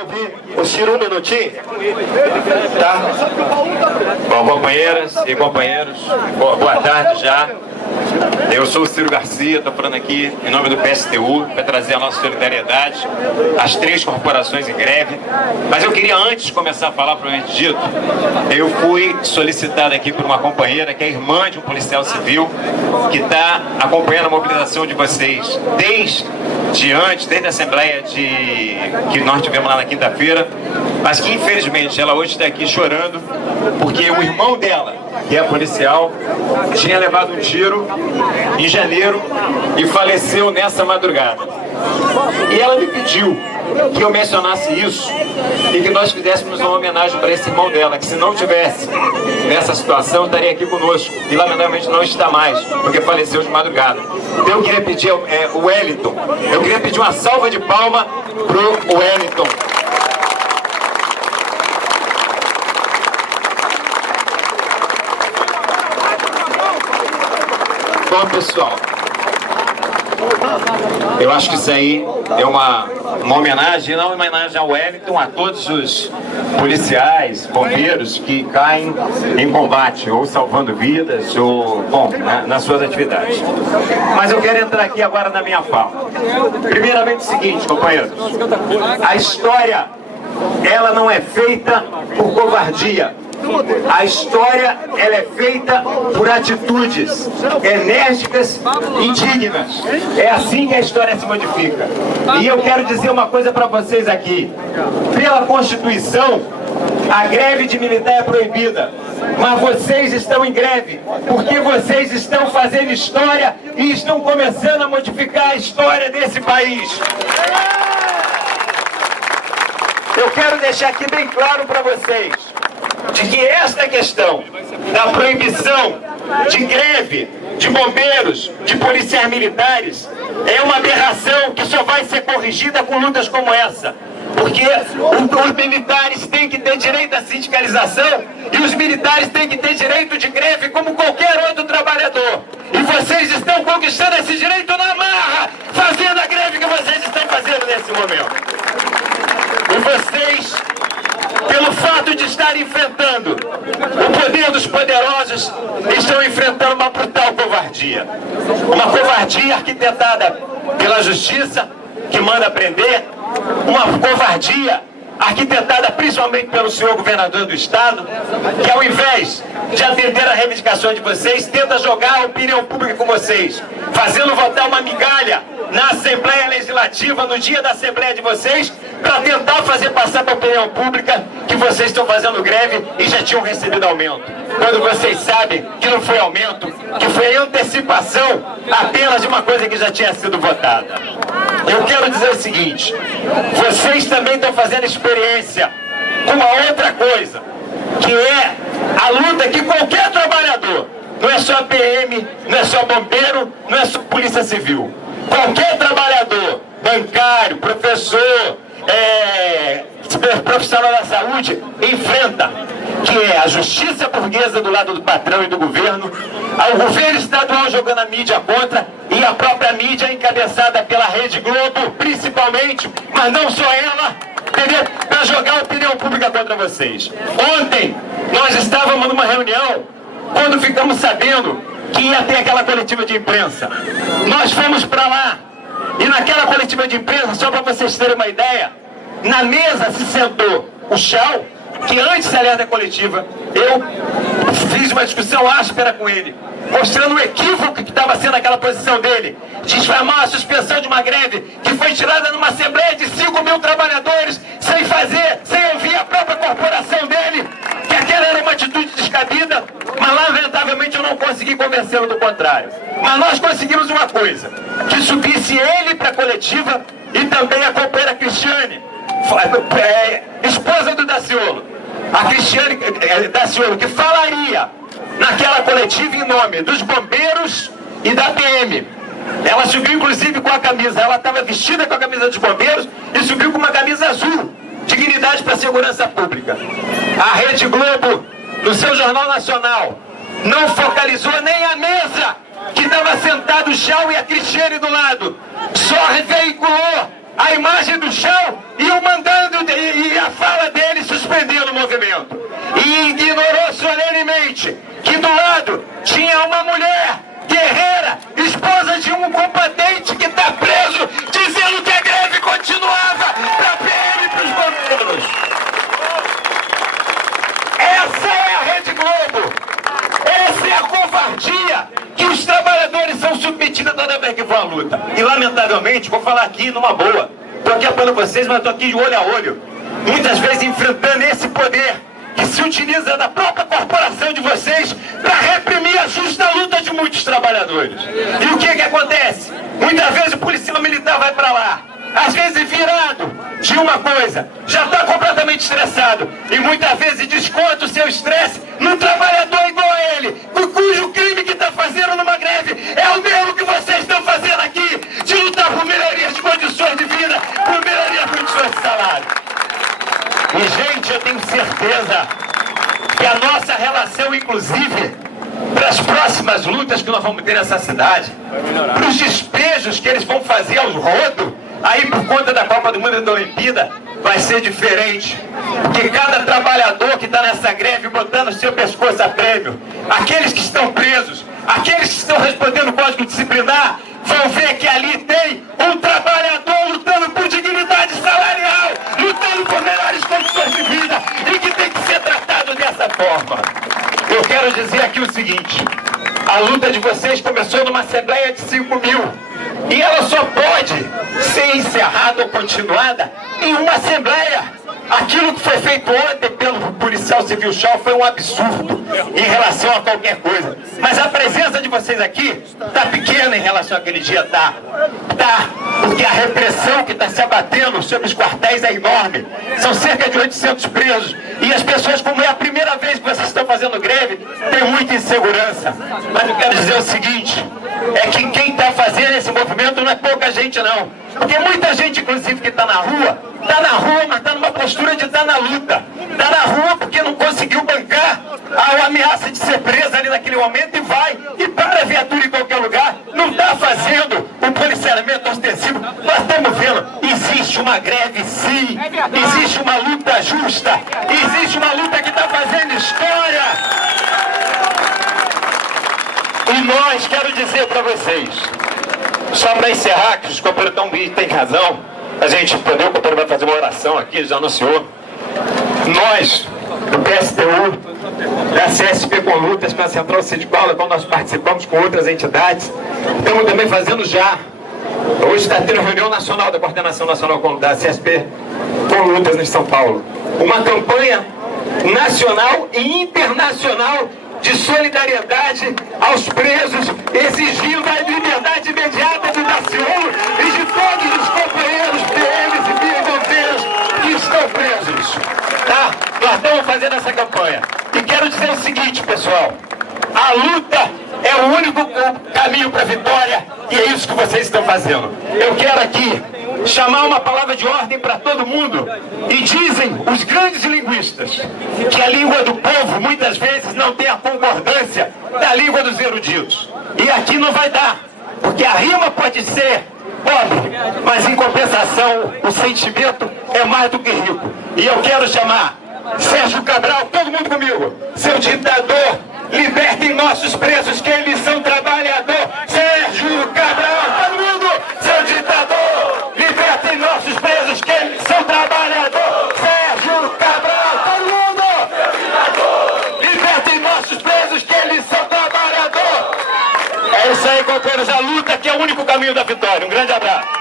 ouvir o Ciro um minutinho? Tá? Bom, companheiras e companheiros, boa tarde já. Eu sou o Ciro Garcia, estou falando aqui em nome do PSTU para trazer a nossa solidariedade às 3 corporações em greve. Mas eu queria, antes de começar a falar, propriamente dito, eu fui solicitado aqui por uma companheira que é irmã de um policial civil que está acompanhando a mobilização de vocês desde a Assembleia que nós tivemos lá na quinta-feira, mas que infelizmente ela hoje está aqui chorando porque o irmão dela, que é policial, tinha levado um tiro em janeiro e faleceu nessa madrugada. E ela me pediu que eu mencionasse isso e que nós fizéssemos uma homenagem para esse irmão dela, que se não tivesse nessa situação estaria aqui conosco e lamentavelmente não está mais, porque faleceu de madrugada. Então eu queria pedir o Wellington, eu queria pedir uma salva de palma pro Wellington. Bom, pessoal, eu acho que isso aí é uma homenagem, não uma homenagem ao Wellington, a todos os policiais, bombeiros que caem em combate, ou salvando vidas, ou, bom, nas suas atividades. Mas eu quero entrar aqui agora na minha fala. Primeiramente o seguinte, companheiros, a história, ela não é feita por covardia. A história, ela é feita por atitudes enérgicas e dignas. É assim que a história se modifica. E eu quero dizer uma coisa para vocês aqui. Pela Constituição, a greve de militar é proibida. Mas vocês estão em greve porque vocês estão fazendo história e estão começando a modificar a história desse país. Eu quero deixar aqui bem claro para vocês de que esta questão da proibição de greve de bombeiros, de policiais militares, é uma aberração que só vai ser corrigida com lutas como essa. Porque os militares têm que ter direito à sindicalização e os militares têm que ter direito de greve como qualquer outro trabalhador. E vocês estão conquistando esse direito na marra, fazendo a greve que vocês estão fazendo nesse momento. E vocês, pelo fato de estar enfrentando o poder dos poderosos, estão enfrentando uma brutal covardia. Uma covardia arquitetada pela justiça, que manda prender, uma covardia arquitetada principalmente pelo senhor governador do estado, que ao invés de atender às reivindicações de vocês, tenta jogar a opinião pública com vocês, fazendo votar uma migalha na Assembleia Legislativa, no dia da Assembleia de vocês, para tentar fazer passar para a opinião pública que vocês estão fazendo greve e já tinham recebido aumento. Quando vocês sabem que não foi aumento, que foi antecipação apenas de uma coisa que já tinha sido votada. Eu quero dizer o seguinte, vocês também estão fazendo experiência com uma outra coisa, que é a luta que qualquer trabalhador, não é só PM, não é só bombeiro, não é só polícia civil, qualquer trabalhador, bancário, professor, profissional da saúde, enfrenta, que é a justiça burguesa do lado do patrão e do governo, o governo estadual jogando a mídia contra e a própria mídia encabeçada pela Rede Globo, principalmente, mas não só ela, para jogar a opinião pública contra vocês. Ontem, nós estávamos numa reunião, quando ficamos sabendo que ia ter aquela coletiva de imprensa. Nós fomos para lá, e naquela coletiva de imprensa, só para vocês terem uma ideia, na mesa se sentou o Chau, que antes, aliás, da coletiva, eu fiz uma discussão áspera com ele, mostrando o equívoco que estava sendo aquela posição dele, de chamar a suspensão de uma greve que foi tirada numa assembleia de 5 mil trabalhadores, sem ouvir a própria corporação dele, que aquela era uma atitude descabida, mas lamentavelmente eu não consegui convencê-lo do contrário. Mas nós conseguimos uma coisa, que subisse ele para a coletiva e também a companheira Cristiane, esposa do Daciolo, a Cristiane Daciolo, que falaria naquela coletiva em nome dos bombeiros e da PM. Ela subiu inclusive com a camisa, ela estava vestida com a camisa dos bombeiros e subiu com uma camisa azul, dignidade para a segurança pública. A Rede Globo, no seu Jornal Nacional, não focalizou nem a mesa que estava sentado o Chau e a Cristiane do lado, só veiculou a imagem do Chau e o mandando incondicionalmente, vou falar aqui numa boa. Estou aqui apoiando vocês, mas estou aqui de olho a olho. Muitas vezes enfrentando esse poder que se utiliza da própria corporação de vocês para reprimir a justa luta de muitos trabalhadores. E o que acontece? Muitas vezes o policial militar vai para lá, às vezes virado de uma coisa, já está completamente estressado, e muitas vezes desconta o seu estresse num trabalhador igual a ele, cujo crime que está fazendo numa greve é o mesmo que vocês estão fazendo aqui, de lutar por melhorias de condições de vida, por melhorias de condições de salário. E, gente, eu tenho certeza que a nossa relação, inclusive, para as próximas lutas que nós vamos ter nessa cidade, para os despejos que eles vão fazer aos rodos, aí por conta da Copa do Mundo e da Olimpíada, vai ser diferente. Porque cada trabalhador que está nessa greve botando seu pescoço a prêmio, aqueles que estão presos, aqueles que estão respondendo o código disciplinar, vão ver que ali tem um trabalhador lutando por dignidade salarial, lutando por melhores condições de vida e que tem que ser tratado dessa forma. Eu quero dizer aqui o seguinte: a luta de vocês começou numa assembleia de 5 mil e ela só pode ser encerrada ou continuada em uma assembleia. Aquilo que foi feito ontem pelo policial civil Shaw foi um absurdo em relação a qualquer coisa. Mas a presença de vocês aqui está pequena em relação àquele dia, tá? Porque a repressão que está se abatendo sobre os quartéis é enorme. São cerca de 800 presos. E as pessoas, como é a primeira vez que vocês estão fazendo greve, tem muita insegurança. Mas eu quero dizer o seguinte, é que quem está fazendo esse movimento não é pouca gente, não. Porque muita gente, inclusive, que está na rua, mas está numa postura de estar na luta. Está na rua porque não conseguiu bancar a ameaça de ser presa ali naquele momento e para a viatura em qualquer lugar. Não está fazendo o policiamento ostensivo. Nós estamos vendo, existe uma greve sim, existe uma luta justa, existe uma luta que está fazendo história. E nós, quero dizer para vocês, só para encerrar, que os companheiros têm razão, a gente poder, o companheiro vai fazer uma oração aqui, já anunciou. Nós, do PSTU, da CSP com lutas, com a Central Sindical, da qual nós participamos com outras entidades, estamos também fazendo já. Hoje está tendo reunião nacional da Coordenação Nacional da CSP com lutas em São Paulo. Uma campanha nacional e internacional de solidariedade aos presos, exigindo a liberdade imediata do Daciolo e de todos os companheiros PMs e bombeiros que estão presos. Tá? Nós estamos fazendo essa campanha. E quero dizer o seguinte, pessoal: a luta é o único caminho para a vitória e é isso que vocês estão fazendo. Eu quero aqui chamar uma palavra de ordem para todo mundo. E dizem os grandes linguistas que a língua do povo muitas vezes não tem a concordância da língua dos eruditos. E aqui não vai dar, porque a rima pode ser pobre, mas em compensação o sentimento é mais do que rico. E eu quero chamar Sérgio Cabral, todo mundo comigo: seu ditador, libertem nossos presos, que eles são trabalhador. Sérgio Cabral, todo mundo, seu ditador, libertem nossos presos, que eles são trabalhador. Sérgio Cabral, todo mundo, seu ditador, libertem nossos presos, que eles são trabalhador. É isso aí, companheiros, a luta que é o único caminho da vitória. Um grande abraço.